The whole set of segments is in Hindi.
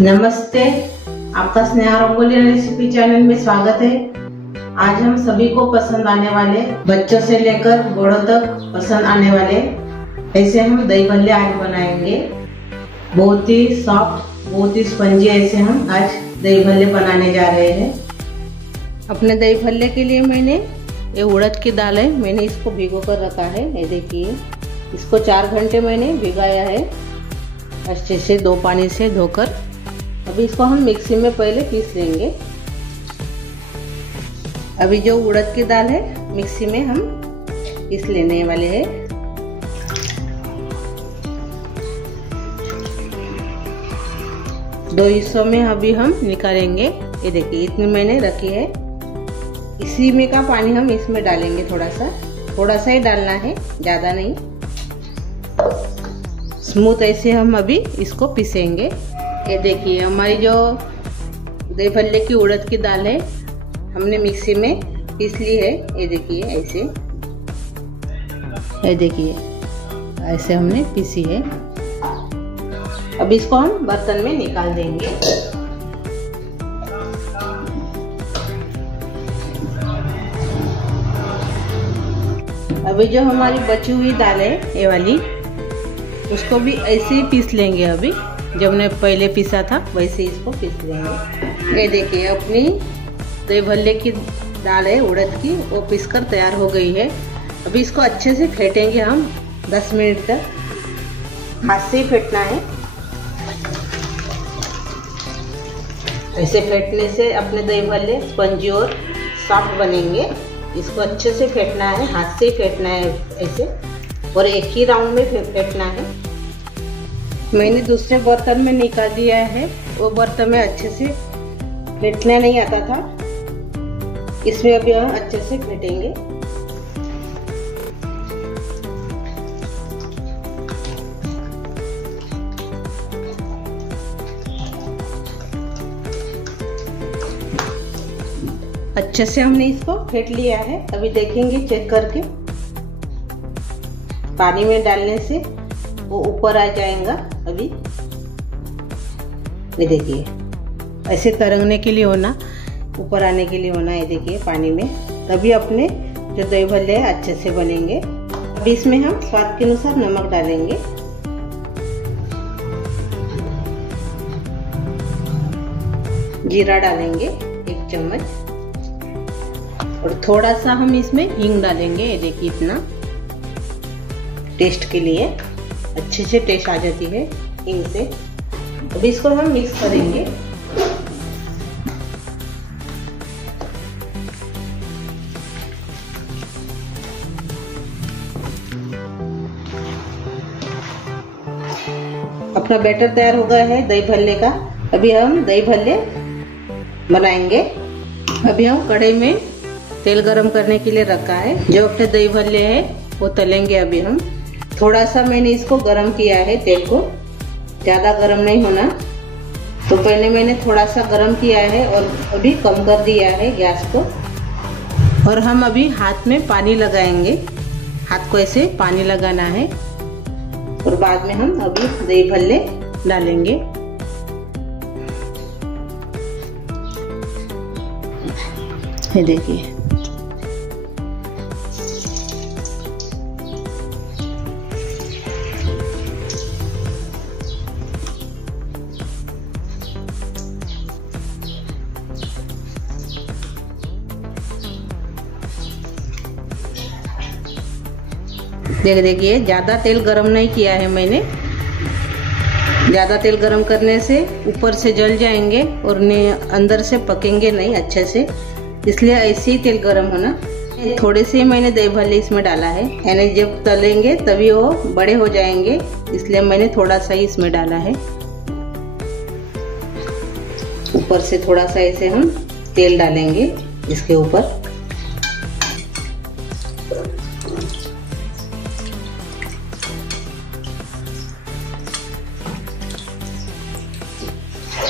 नमस्ते, आपका स्नेहा रंगोली रेसिपी चैनल में स्वागत है। आज हम सभी को पसंद आने वाले, बच्चों से लेकर बड़ों तक पसंद आने वाले ऐसे हम दही भल्ले आज बनाएंगे। बहुत ही सॉफ्ट, बहुत ही स्पंजी ऐसे हम आज दही भल्ले बनाने जा रहे हैं। अपने दही भल्ले के लिए मैंने ये उड़द की दाल है, मैंने इसको भिगो कर रखा है। ये देखिए, इसको 4 घंटे मैंने भिगाया है अच्छे से 2 पानी से धोकर। अभी इसको हम मिक्सी में पहले पीस लेंगे। अभी जो उड़द की दाल है मिक्सी में हम पीस लेने वाले हैं। दो हिस्सों में अभी हम निकालेंगे। ये देखिए, इतनी मैंने रखी है। इसी में का पानी हम इसमें डालेंगे, थोड़ा सा ही डालना है, ज्यादा नहीं। स्मूथ ऐसे हम अभी इसको पीसेंगे। ये देखिए, हमारी जो दही भल्ले की उड़द की दाल है हमने मिक्सी में पीस ली है। ये देखिए ऐसे, ये देखिए ऐसे हमने पीसी है। अब इसको हम बर्तन में निकाल देंगे। अभी जो हमारी बची हुई दाल है ये वाली, उसको भी ऐसे ही पीस लेंगे। अभी जब हमने पहले पीसा था वैसे इसको पीस लेंगे। ये देखिए, अपनी दही भल्ले की दाल है उड़द की, वो पीसकर तैयार हो गई है। अभी इसको अच्छे से फेंटेंगे हम 10 मिनट तक। हाथ से ही फेंटना है। ऐसे फेंटने से अपने दही भल्ले स्पंजी और सॉफ्ट बनेंगे। इसको अच्छे से फेंटना है, हाथ से ही फेंटना है ऐसे, और एक ही राउंड में फेंटना है। मैंने दूसरे बर्तन में निकाल दिया है। वो बर्तन में अच्छे से फेंटना नहीं आता था, इसमें अभी हम अच्छे से फेंटेंगे। अच्छे से हमने इसको फेंट लिया है। अभी देखेंगे चेक करके, पानी में डालने से वो ऊपर आ जाएगा। अभी ये देखिए, ऐसे तरंगने के लिए होना, ऊपर आने के लिए होना। ये देखिए पानी में, तभी अपने जो दही भल्ले है अच्छे से बनेंगे। अभी इसमें हम स्वाद के अनुसार नमक डालेंगे। जीरा डालेंगे 1 चम्मच, और थोड़ा सा हम इसमें हींग डालेंगे। ये देखिए, इतना टेस्ट के लिए, अच्छे से टेस्ट आ जाती है हींग से। अभी इसको हम मिक्स करेंगे। अपना बैटर तैयार हो गया है दही भल्ले का। अभी हम दही भल्ले बनाएंगे। अभी हम कढ़ाई में तेल गरम करने के लिए रखा है। जो अपने दही भल्ले है वो तलेंगे। अभी हम थोड़ा सा मैंने इसको गरम किया है, तेल को, ज्यादा गरम नहीं होना। तो पहले मैंने थोड़ा सा गरम किया है और अभी कम कर दिया है गैस को। और हम अभी हाथ में पानी लगाएंगे। हाथ को ऐसे पानी लगाना है, और बाद में हम अभी दही भल्ले डालेंगे। ये देखिए, देखिए ज्यादा तेल गरम नहीं किया है मैंने। ज्यादा तेल गरम करने से ऊपर से जल जाएंगे और अंदर से पकेंगे नहीं अच्छे से, इसलिए ऐसे ही तेल गरम होना। थोड़े से मैंने दही भल्ले इसमें डाला है, यानी जब तलेंगे तभी वो बड़े हो जाएंगे, इसलिए मैंने थोड़ा सा ही इसमें डाला है। ऊपर से थोड़ा सा ऐसे हम तेल डालेंगे इसके ऊपर।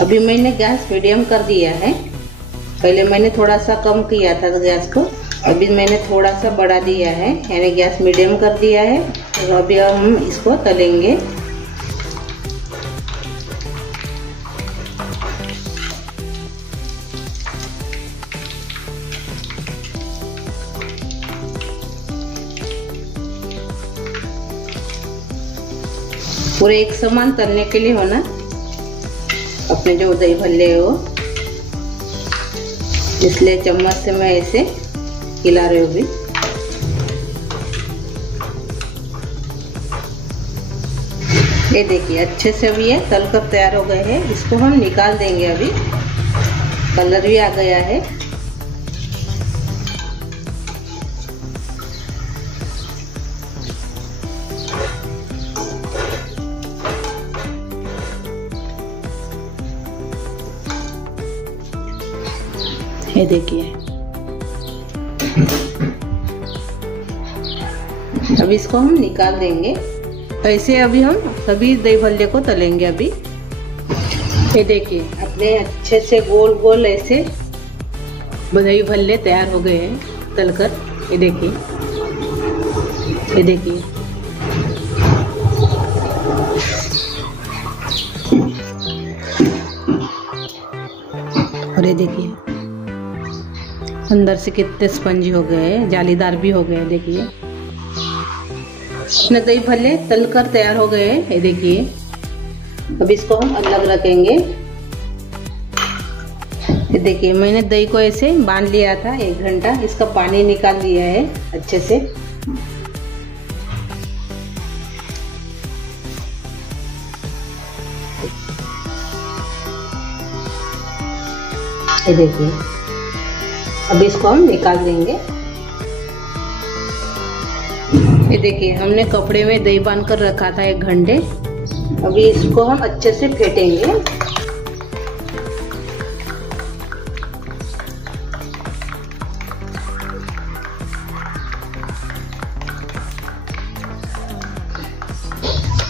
अभी मैंने गैस मीडियम कर दिया है। पहले मैंने थोड़ा सा कम किया था गैस को, अभी मैंने थोड़ा सा बढ़ा दिया है, यानी गैस मीडियम कर दिया है। तो अभी हम इसको तलेंगे। पूरे एक समान तलने के लिए होना अपने जो दही भल्ले है वो, इसलिए चम्मच से मैं ऐसे हिला रही हूँ अभी। ये देखिए अच्छे से अभी ये तल कर तैयार हो गए हैं। इसको हम निकाल देंगे अभी, कलर भी आ गया है। ये देखिए अब इसको हम निकाल देंगे। ऐसे अभी हम सभी दही भल्ले को तलेंगे अभी। ये देखिए अपने अच्छे से गोल गोल ऐसे दही भल्ले तैयार हो गए हैं तलकर। ये देखिए, ये देखिए और ये देखिए अंदर से कितने स्पंजी हो गए हैं, जालीदार भी हो गए। देखिए अपने दही भल्ले तलकर तैयार हो गए हैं। ये देखिए अब इसको हम अलग रखेंगे। ये देखिए मैंने दही को ऐसे बांध लिया था 1 घंटा, इसका पानी निकाल दिया है अच्छे से। ये देखिए अब इसको हम निकाल देंगे। ये देखिए हमने कपड़े में दही बांध कर रखा था 1 घंटे। अभी इसको हम अच्छे से फेंटेंगे।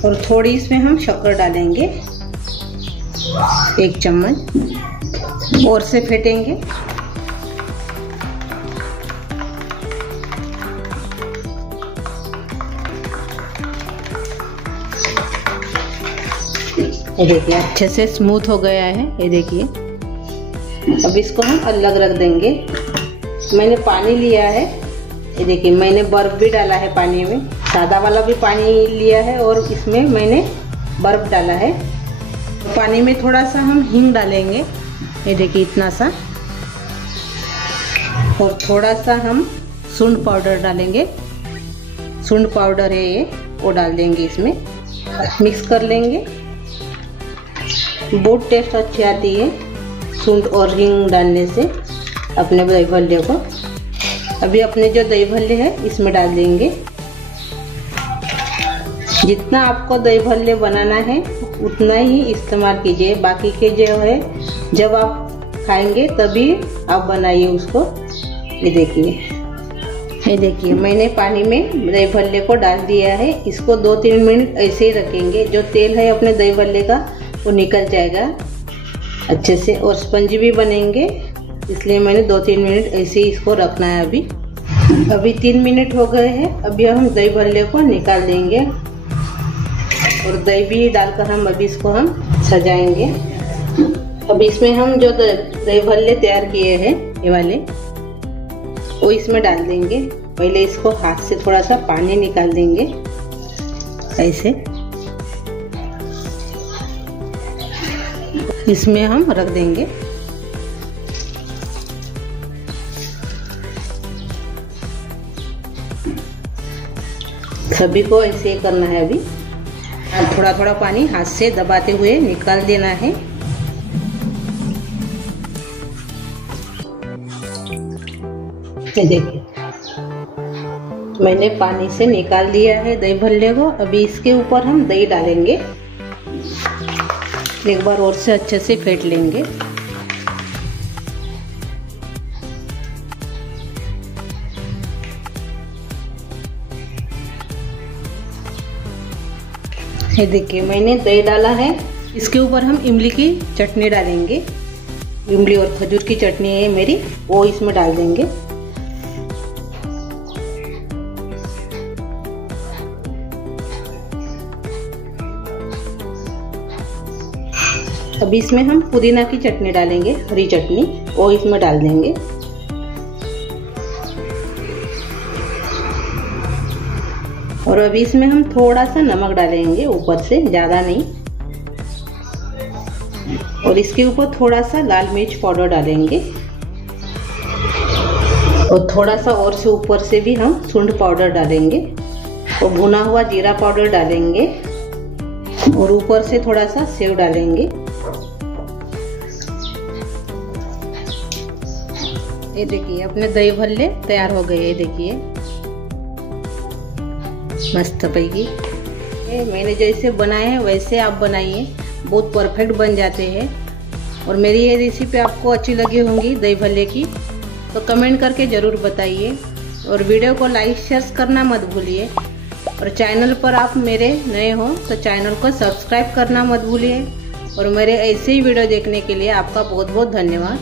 और थोड़ी इसमें हम शक्कर डालेंगे 1 चम्मच और से फेंटेंगे। ये देखिए अच्छे से स्मूथ हो गया है। ये देखिए अब इसको हम अलग रख देंगे। मैंने पानी लिया है। ये देखिए मैंने बर्फ भी डाला है पानी में, सादा वाला भी पानी लिया है और इसमें मैंने बर्फ डाला है। पानी में थोड़ा सा हम हींग डालेंगे। ये देखिए इतना सा, और थोड़ा सा हम सूंड पाउडर डालेंगे। सूंड पाउडर है ये, वो डाल देंगे इसमें। मिक्स कर लेंगे। बहुत टेस्ट अच्छी आती है सूंड और हींग डालने से अपने दही भल्ले को। अभी अपने जो दही भल्ले है इसमें डाल देंगे। जितना आपको दही भल्ले बनाना है उतना ही इस्तेमाल कीजिए। बाकी के जो है जब आप खाएंगे तभी आप बनाइए उसको। ये देखिए मैंने पानी में दही भल्ले को डाल दिया है। इसको 2-3 मिनट ऐसे ही रखेंगे। जो तेल है अपने दही भल्ले का वो निकल जाएगा अच्छे से और स्पंजी भी बनेंगे, इसलिए मैंने 2-3 मिनट ऐसे ही इसको रखना है। अभी 3 मिनट हो गए हैं। अभी हम दही भल्ले को निकाल देंगे और दही भी डालकर हम अभी इसको हम सजाएंगे। अभी इसमें हम जो दही भल्ले तैयार किए हैं ये वाले, वो इसमें डाल देंगे। पहले इसको हाथ से थोड़ा सा पानी निकाल देंगे ऐसे। इसमें हम रख देंगे। सभी को ऐसे ही करना है। अभी थोड़ा थोड़ा पानी हाथ से दबाते हुए निकाल देना है। ये देखिए मैंने पानी से निकाल दिया है दही भल्ले को। अभी इसके ऊपर हम दही डालेंगे। एक बार और से अच्छे से फेंट लेंगे। ये देखिए मैंने दही डाला है। इसके ऊपर हम इमली की चटनी डालेंगे। इमली और खजूर की चटनी है मेरी, वो इसमें डाल देंगे। अभी इसमें हम पुदीना की चटनी डालेंगे, हरी चटनी, वो इसमें डाल देंगे। और अभी इसमें हम थोड़ा सा नमक डालेंगे ऊपर से, ज़्यादा नहीं। और इसके ऊपर थोड़ा सा लाल मिर्च पाउडर डालेंगे और थोड़ा सा और से ऊपर से भी हम सूंड पाउडर डालेंगे और भुना हुआ जीरा पाउडर डालेंगे और ऊपर से थोड़ा सा सेव डालेंगे। ये देखिए अपने दही भल्ले तैयार हो गए। ये देखिए मस्त पैगी। मैंने जैसे बनाए हैं वैसे आप बनाइए, बहुत परफेक्ट बन जाते हैं। और मेरी ये रेसिपी आपको अच्छी लगी होंगी दही भल्ले की तो कमेंट करके ज़रूर बताइए और वीडियो को लाइक शेयर करना मत भूलिए। और चैनल पर आप मेरे नए हो तो चैनल को सब्सक्राइब करना मत भूलिए। और मेरे ऐसे ही वीडियो देखने के लिए आपका बहुत बहुत धन्यवाद।